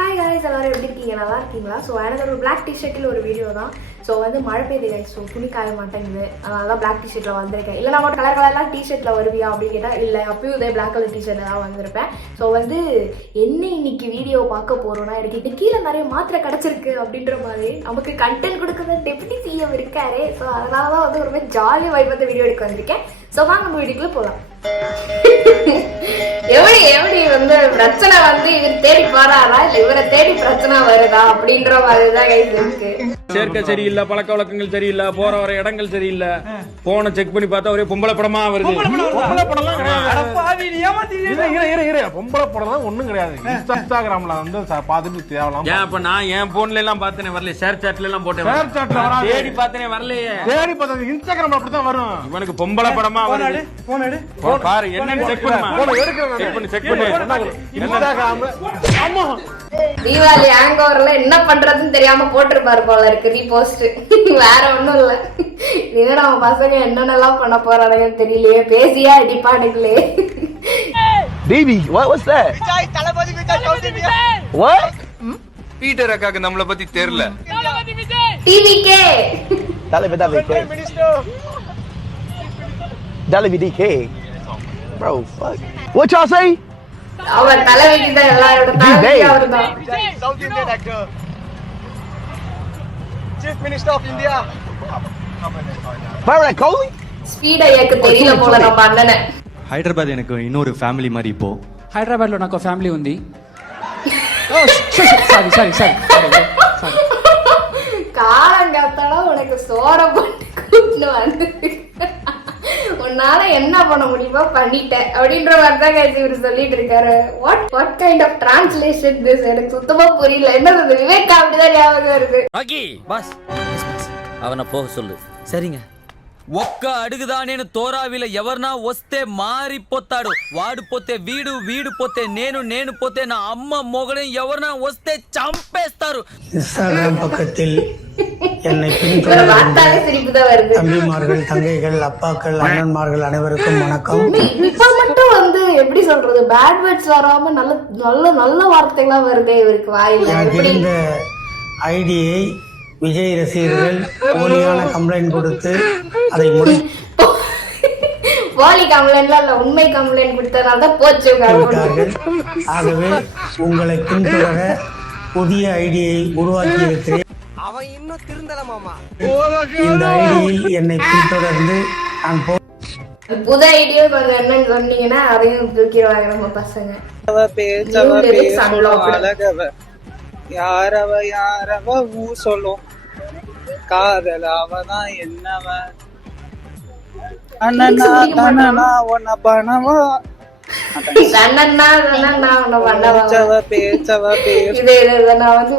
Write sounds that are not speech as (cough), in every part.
Hi guys எல்லாரும் எப்படி இருக்கீங்க? நல்லா இருக்கீங்களா? ஸோ எனக்கு ஒரு பிளாக் டிஷர்ட்டில் ஒரு வீடியோ தான். ஸோ வந்து மழை பெய்யுது guys. ஸோ துணி காய மாட்டேங்குது. அதனால தான் பிளாக் டிஷர்ட்டில் வந்திருக்கேன். இல்லை நான் கலர் கலர்லாம் டிஷர்ட்டில் வருவியா அப்படின்னு கேட்டால் இல்லை. அப்பயும் இதே பிளாக் கலர் டிஷர்ட்டில் தான் வந்திருப்பேன். ஸோ வந்து என்ன இன்னைக்கு வீடியோ பார்க்க போகிறோன்னா எனக்கு இது கீழே நிறைய மாத்திரை கிடச்சிருக்கு அப்படின்ற மாதிரி நமக்கு கண்டென்ட் கொடுக்குற டெப்டி சிஎம் இருக்காரு. ஸோ அதனால தான் வந்து ஒரு மாதிரி ஜாலியாக வைப் வீடியோ எடுக்க வந்திருக்கேன். ஸோ வாங்க நம்ம வீடியோக்குள்ளே போகலாம் எப்படி எப்படி வந்து பிரச்சனை வந்து இவர் தேடி போறாரா இல்ல இவரை தேடி பிரச்சனை வருதா? அப்படின்ற மாதிரி தான் கைஸ் இருக்கு. சேர்க்கை சரியில்லை பழக்க வழக்கங்கள் சரியில்லை போற வர இடங்கள் சரியில்லை. போனை செக் பண்ணி பார்த்தா ஒரே பொம்பளை படமா வருது. பொம்பளை இரு. பொம்பளை படம்லாம் ஒண்ணும் கிடையாது. இன்ஸ்டாகிராம்ல வந்து பார்த்துட்டு தேவலாம். ஏன் அப்ப நான் என் போன்ல எல்லாம் பார்த்தேனே வரல ஷேர் சாட்ல எல்லாம் போட்டேன். Share chat ல வராது. தேடி பார்த்தேனே வரலையே. தேடி பார்த்தா இன்ஸ்டாகிராம்ல அப்படித்தான் வரும். இவனுக்கு பொம்பளை படமா வருது. போ, பாரு என்னன்னு செக் பண்ணுமா? போன எடுக்கிறேன் செக் பண்ணு செக் பண்ணு. இன்ஸ்டாகிராம்ல ஆமா தீபாவளி ஹேங் ஓவர்ல என்ன பண்றதுன்னு தெரியாம போட்டிருப்பாரு போல இருக்கு ரீ போஸ்ட் வேற ஒண்ணும் இல்ல. இதே நம்ம பசங்க என்னென்னலாம் பண்ண போறானுங்கன்னு தெரியலையே. பேசியா அடிப்பானுங்களே Baby, what was that? What? Peter அக்காக்கு நம்மள பத்தி தெரியல. டிவிக்கே Dale Dale K. Dale DK. Bro, fuck. What y'all say? அவர் தலைவிக்கு தான் எல்லாரோட தலைவிக்கு அவர் தான் South Indian actor. Chief Minister of India. Virat Kohli? ஸ்பீட இயக்க தெரியல போல நம்ம அண்ணனை హైదరాబాద్ எனக்கு இன்னொரு ఫ్యామిలీ మరి இப்போ హైదరాబాద్లో నాకు ఫ్యామిలీ ఉంది సారీ సారీ సారీ సారీ காலங்காத்தால உனக்கு சோற போட்டு கூட்டிட்டு வந்து உன்னால என்ன பண்ண முடியுமோ பண்ணிட்டேன். அப்படின்ற மாதிரி தான் கைஸ் இவர் சொல்லிட்டு இருக்காரு. What what kind of translation this எனக்கு சுத்தமா புரியல. என்ன விவேக் அப்படிதான் ஞாபகம் வருது. அவனை போக சொல்லு. சரிங்க. ఒక్క అడుగుదా నేను తోరావిల ఎవరన్నా వస్తే మారిపోతాడు వాడు పోతే వీడు వీడు పోతే నేను నేను పోతే నా అమ్మ మొగడం ఎవరన్నా వస్తే చంపేస్తారు இன்ஸ்டாகிராம் பக்கத்தில் என்னை இவரை (laughs) பின்தொடர்கின்ற பார்த்தாலே சிரிப்பு தான் வருது தம்பிமார்கள் தங்கைகள் அப்பாக்கள் அண்ணன்மார்கள் அனைவருக்கும் வணக்கம் இப்ப மட்டும் வந்து எப்படி சொல்றது பேட் வேர்ட்ஸ் வராம நல்ல நல்ல நல்ல வார்த்தைகளா வருதே இவருக்கு வாயில எனக்கு எப்படி இருந்த ஐடியை விஜய் ரசிகர்கள் போலியான கம்ப்ளைண்ட் கொடுத்து அதை முடி போலி கம்ப்ளைண்ட்ல இல்ல உண்மை கம்ப்ளைண்ட் கொடுத்ததுனால தான் போச்சு ஆகவே உங்களை பின்தொடர புதிய ஐடியை உருவாக்கி இருக்கிறேன். அவன் இன்னும் திருந்தல மாமா. இந்த ஐடியில் என்னை பின்தொடர்ந்து நான் போ புது ஐடியா கொஞ்சம் என்னன்னு சொன்னீங்கன்னா அதையும் தூக்கிடுவாங்க நம்ம பசங்க. lyrics unlocked. யாரவ யாரவ ஊ சொல்லும் காதல் அவதான் என்னவ அண்ணனா தனனா உன்ன பணவா?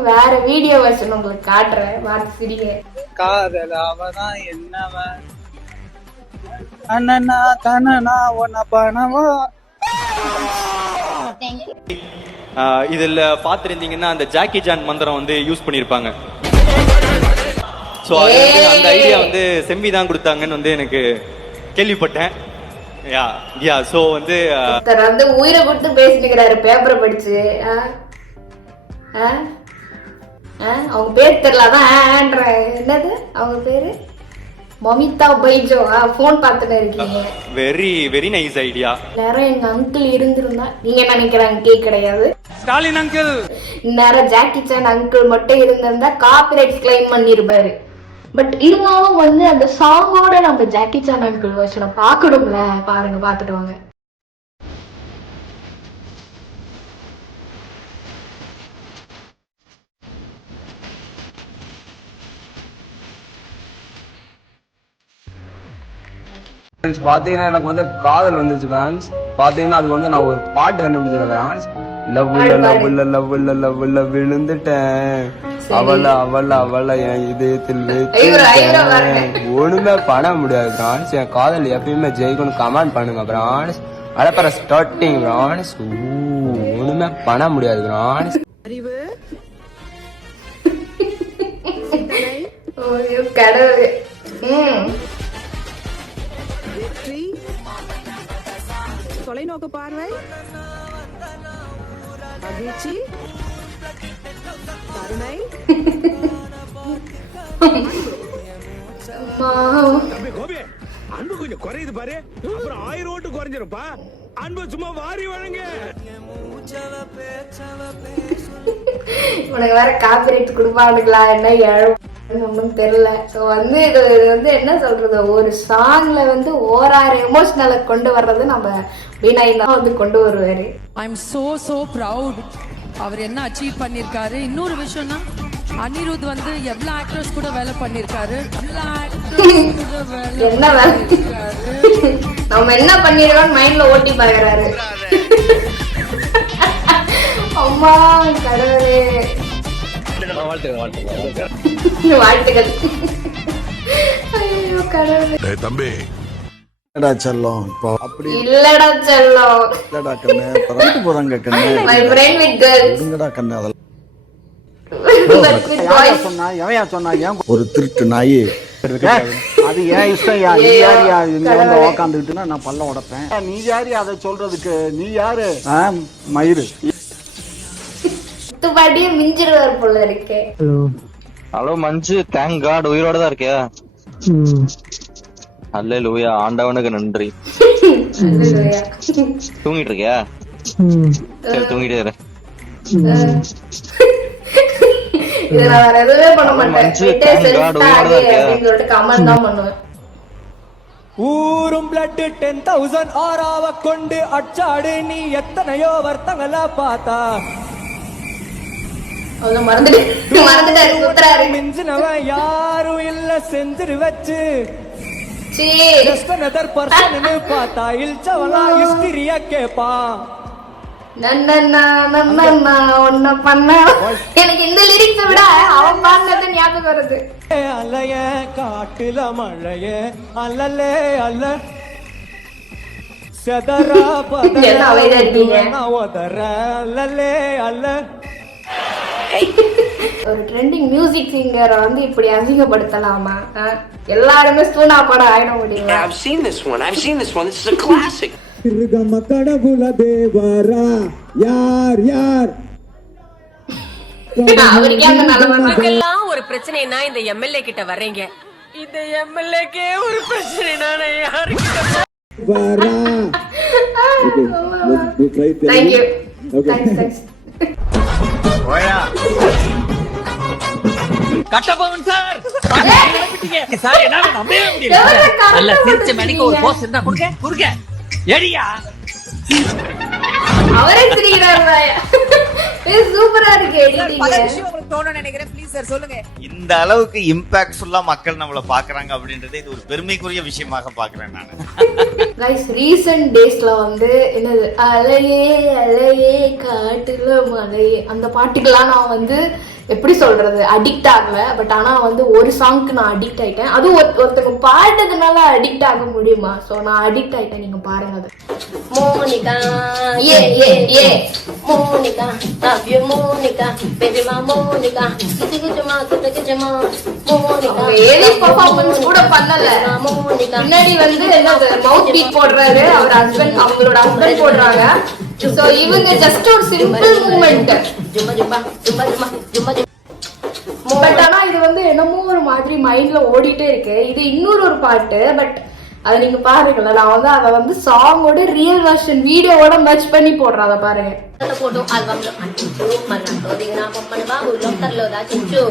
வேற வீடியோ வெர்ஷன் உங்களுக்கு காட்டுறேன். காதல் அவதான் என்னவ அண்ணனா தனனா உன்ன பணவா? இதில் பார்த்துருந்தீங்கன்னா அந்த ஜாக்கி ஜான் மந்திரம் வந்து யூஸ் பண்ணியிருப்பாங்க. ஸோ அது வந்து அந்த ஐடியா வந்து செம்பி தான் கொடுத்தாங்கன்னு வந்து எனக்கு கேள்விப்பட்டேன். யா யா ஸோ வந்து ஒருத்தர் வந்து உயிரை கொடுத்து பேசினுக்கிறாரு பேப்பரை படிச்சு. ஆ? ஆ? ஆ? அவங்க பேர் தெரியல அதான் என்னது? அவங்க பேரு? மமிதா பைஜோ. ஃபோன் பார்த்துட்டு இருக்கீங்க. வெரி வெரி நைஸ் ஐடியா நேரம் எங்க அங்கிள் இருந்திருந்தா நீங்க நினைக்கிற அங்கிள் கிடையாது. ஸ்டாலின் அங்கிள் நேரம் ஜாக்கி சான் அங்கிள் மட்டும் இருந்திருந்தா காப்பிரைட்ஸ் கிளைம் பண்ணிருப்பாரு. பட் இருந்தாலும் வந்து அந்த சாங்கோட நம்ம ஜாக்கி சான் அங்கிள் வருஷனை பார்க்கணும்ல? பாருங்க பார்த்துட்டு வாங்க. பார்த்தீங்கன்னா பாத்தீங்கன்னா எனக்கு வந்து காதல் வந்துச்சு ஃபேன்ஸ் பாத்தீங்கன்னா அது வந்து நான் ஒரு பாட்டு கண்டுபிடிச்சிருக்கேன் ஃபேன்ஸ் லவ் இல்ல லவ் இல்ல லவ் இல்ல லவ் இல்ல விழுந்துட்டேன் அவள அவள அவள என் இதயத்தில். வைத்தேன். ஒண்ணுமே பண்ண முடியாது பிரான்ஸ் என் காதல் எப்பயுமே ஜெயிக்கணும் கமெண்ட் பண்ணுங்க பிரான்ஸ் அழப்பற ஸ்டார்டிங் பிரான்ஸ் ஒண்ணுமே பண்ண முடியாது பிரான்ஸ் (laughs) ஐயோ, கடவுளே. தொலைநோக்கு பார்வை. மகிழ்ச்சி. அன்பு கொஞ்சம் குறையுது பாரு. அப்புறம் ஆயிரம் ஓட்டு குறைஞ்சிருப்பா அன்பு சும்மா வாரி வழங்க. உனக்கு வேற காப்பிரைட் கொடுப்பானுங்களா? என்ன ஏழும் ஒன்றும் தெரியல. ஸோ வந்து இது வந்து என்ன சொல்றது? ஒரு சாங்ல வந்து ஓராறு எமோஷனலை கொண்டு வர்றது நம்ம தான் வந்து கொண்டு வருவாரு. I am so so proud அவர் என்ன அச்சீவ் பண்ணிருக்காரு? இன்னொரு விஷயம்னா அனிருத் வந்து எவ்வளவு ஆக்டர்ஸ் கூட வேலை வேலை என்ன வேலை. நம்ம என்ன பண்ணிருக்கோம் மைண்ட்ல ஓட்டி பார்க்கறாரு (laughs) அம்மா கடவுளே. வாழ்த்துக்கள் ஐயோ கடவுளே. தம்பி. செல்லம்? இப்போ அப்படி இல்லடா செல்லம். இல்லடா கண்ணு பறந்து போதாங்க கண்ணு. (laughs) மை ஃப்ரெண்ட் வித் கேர்ள்ஸ் எங்கடா கண்ணு அதெல்லாம். வித் பாய்ஸ் சொன்னா? ஏன் ஒரு திருட்டு நாயி. அது ஏன் இஷ்டம்? யா நீ யாரு யா? இங்க வந்து. உக்காந்துக்கிட்டுனா நான் பல்ல உடைப்பேன். நீ யாரு அதை சொல்றதுக்கு. நீ யாரு? ஆ, மயிரு துப்பாட்டியே மிஞ்சிருவார் போல இருக்கே. ஹலோ மஞ்சு. தேங்க் காட் உயிரோட தான் இருக்கியா? அல்ல லூயா ஆண்டவனுக்கு நன்றி. தூங்கிட்டு இருக்கியா சரி தூங்கிட்டே இரு. இது நான் வேற எதுவுமே பண்ண மாட்டேன். விட்டே thank God, செல்ஃப் இருக்கியா? அப்படின்னு சொல்லிட்டு கமெண்ட் தான் பண்ணுவேன். ஊரும் பிளட் டென் தௌசண்ட் ஆறாவ கொண்டு அச்சாடு நீ எத்தனையோ வருத்தங்கள பார்த்தா? அவ்வளவு மறந்துட்டு. மறந்துட்டாரு சுத்துறாரு. மிஞ்சினவன் யாரும் இல்ல செஞ்சிரு வச்சு. பார்த்தா நன்னண்ணா, உன்னை பண்ண. எனக்கு இந்த லிரிக்ஸை விட அவன் பாடினது ஞாபகம் வருது. அலைய காட்டுல மழைய அல்லலே அல்ல அமைதியா இருக்கீங்க? ஒதற அல்லலே அல்ல (laughs) ஒரு ட்ரெண்டிங் மியூசிக் சிங்கரை வந்து இப்படி அசிங்கப்படுத்தலாமா? ஆ? எல்லாருமே ஸ்டூனா படம் ஆயிட முடியுமா? I've seen this one. I've seen this one. This is a classic. (laughs) அவருக்கே அந்த நிலைமை எல்லாம் ஒரு பிரச்சனைனா இந்த எம்எல்ஏ கிட்ட வர்றீங்க. இந்த எம்எல்ஏக்கே ஒரு பிரச்சனைனா நான் யாருக்கிட்ட தேங்க்யூ தேங்க்ஸ் தேங்க்ஸ் கட்டபவன் சார். சார் என்ன நம்பவே முடியல. நல்ல சிரிச்ச மணிக்கு ஒரு போஸ் இருந்தா குடுக்க குடுக்க எடியா. அவரே சிரிக்கிறாரு சூப்பரா இருக்கு எடிட்டிங் உங்களுக்கு தோணும் நினைக்கிறேன். ப்ளீஸ் சார் சொல்லுங்க. இந்த அளவுக்கு இம்பாக்ட்ஃபுல்லா மக்கள் நம்மள பாக்குறாங்க அப்படின்றது இது ஒரு பெருமைக்குரிய விஷயமாக பாக்குறேன் நான். கைஸ் ரீசெண்ட் டேஸ்ல வந்து என்னது? அலையே அலையே காட்டுல மலையே. அந்த பாட்டுக்கெல்லாம் நான் வந்து எப்படி சொல்றது அடிக்ட் ஆகல. பட் ஆனா வந்து ஒரு சாங்க்கு நான் அடிக்ட் ஆயிட்டேன். அதுவும் ஒரு- ஒருத்தங்க பாடுறதுனால அடிக்ட் ஆக முடியுமா? சோ நான் அடிக்ட் ஆயிட்டேன் நீங்க பாருங்க அது. மோனிகா ஏ ஏ ஏ Monica love you Monica. Baby மா மோனிகா கிச்சு கிச்சுமா மோனிகா ஏதி பெர்ஃபார்மன்ஸ் கூட பண்ணல. பின்னாடி வந்து என்னது மவுத் பீட் போடுறாரு அவர் ஹஸ்பண்ட் அவங்களோட ஹஸ்பண்ட் போடுறாங்க. சோ இவங்க ஜஸ்ட் ஒரு சிம்பிள் மூமெண்ட் பட் ஆனா இது வந்து என்னமோ ஒரு மாதிரி மைண்ட்ல ஓடிட்டே இருக்கு. இது இன்னொரு ஒரு பாட்டு பட் அதை நீங்க பாருங்களேன். நான் வந்து அதை வந்து சாங்கோட ரியல் வெர்ஷன் வீடியோவோட மேட்ச் பண்ணி போடுறேன் அதை பாருங்க. ఫోటో ఆల్బమ్ లో అంటించు మరి నాతో దిగిన బొమ్మని బాబు లోకర్ లో దాచించు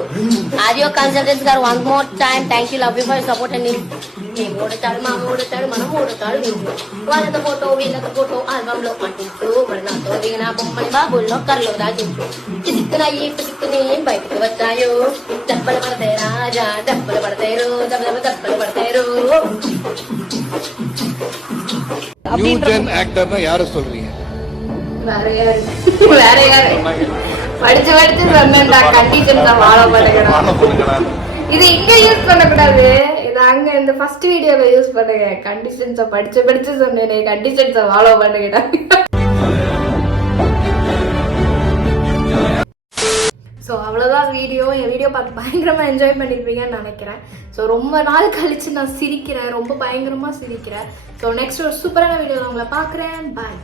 ఆడియో కన్సల్టెన్స్ గారు one more time thank you love you for support అండి మీ మూడతాడు మా మూడతాడు మన మూడతాడు వింటు వాళ్ళతో ఫోటో వీళ్ళతో ఫోటో ఆల్బమ్ లో అంటించు మరి నాతో దిగిన బొమ్మని బాబు లోకర్ లో దాచించు చిక్కున ఈ చిక్కుని బయటకు వచ్చాయో దెబ్బలు పడతాయి రాజా దెబ్బలు పడతారు దెబ్బ దెబ్బ దెబ్బలు పడతారు வேற யாரு வேற யாரு படிச்சு படிச்சு சொன்னேன்டா கண்டிஷன் தான் வாழ மாட்டேங்கிறா இது இங்க யூஸ் பண்ணக்கூடாது. இது அங்க இந்த ஃபர்ஸ்ட் வீடியோல யூஸ் பண்ணுங்க. கண்டிஷன்ஸ படிச்சு படிச்சு சொன்னேனே கண்டிஷன்ஸ ஃபாலோ பண்ணுங்கடா ஸோ அவ்வளோதான் வீடியோ என் வீடியோ பார்த்து பயங்கரமாக என்ஜாய் பண்ணியிருப்பீங்கன்னு நினைக்கிறேன். ஸோ ரொம்ப நாள் கழிச்சு நான் சிரிக்கிறேன். ரொம்ப பயங்கரமாக சிரிக்கிறேன். ஸோ நெக்ஸ்ட் ஒரு சூப்பரான வீடியோவில் உங்களை பார்க்குறேன். பாய்